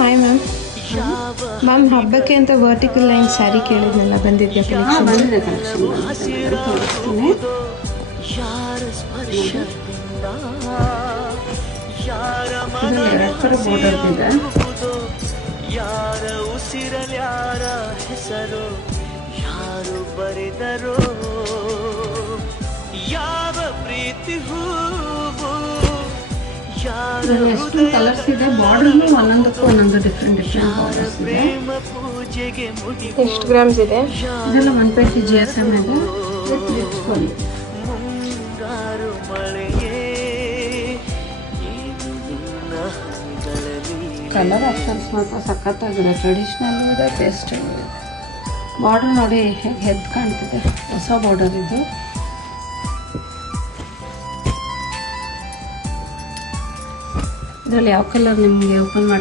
Hi ma'am. Ma'am ಹಬ್ಬಕ್ಕೆ ಅಂತ vertical line sari ಕೇಳಿದ್ನಲ್ಲ, ಬಂದಿದ್ಯಾ ಕಲೆಕ್ಷನ್? ಬಂದಿದೆ ಕಲೆಕ್ಷನ್ ತೋರಿಸ್ತೀನಿ. ಇದರಲ್ಲಿ 2 ಥರ ಬಾರ್ಡರ್ ಇದೆ. ಯಾರ ಉಸಿರಲ್ಯಾರ ಹೆಸರು ಯಾರು ಬರೆದರೋ ಯಾವ ಪ್ರೀತಿ ಹೂವು. ಎಷ್ಟು ಕಲರ್ಸ್ ಇದೆ, ಬಾರ್ಡರ್ನು ಒಂದೊಂದಕ್ಕೂ ಒಂದೊಂದು ಡಿಫ್ರೆಂಟ್ ಬಾರ್ಡರ್ಸ್ ಇದೆ. ಎಷ್ಟು ಗ್ರಾಮ್ಸ್ ಇದೆ? ಇದೆಲ್ಲ 1 kg GSM ಇದೆ ವಿತ್ ರಿಚ್ ಪೋಲಿ. ಕಲರ್ ಆಪ್ಷನ್ಸ್ ಮಾತ್ರ ಸಖತ್ತಾಗಿದೆ. ಟ್ರೆಡಿಷ್ನಲ್ ಇದೆ, ಪೇಸ್ಟಲ್ ಇದೆ. ಬಾರ್ಡರ್ ನೋಡಿ ಹೇಗೆ ಹೆದ್ದು ಕಾಣ್ತಿದೆ, ಹೊಸ ಬಾರ್ಡರ್ ಇದು. ಇದರಲ್ಲಿ ಯಾವ ಕಲರ್ ನಿಮಗೆ ಓಪನ್ ಮಾಡಿ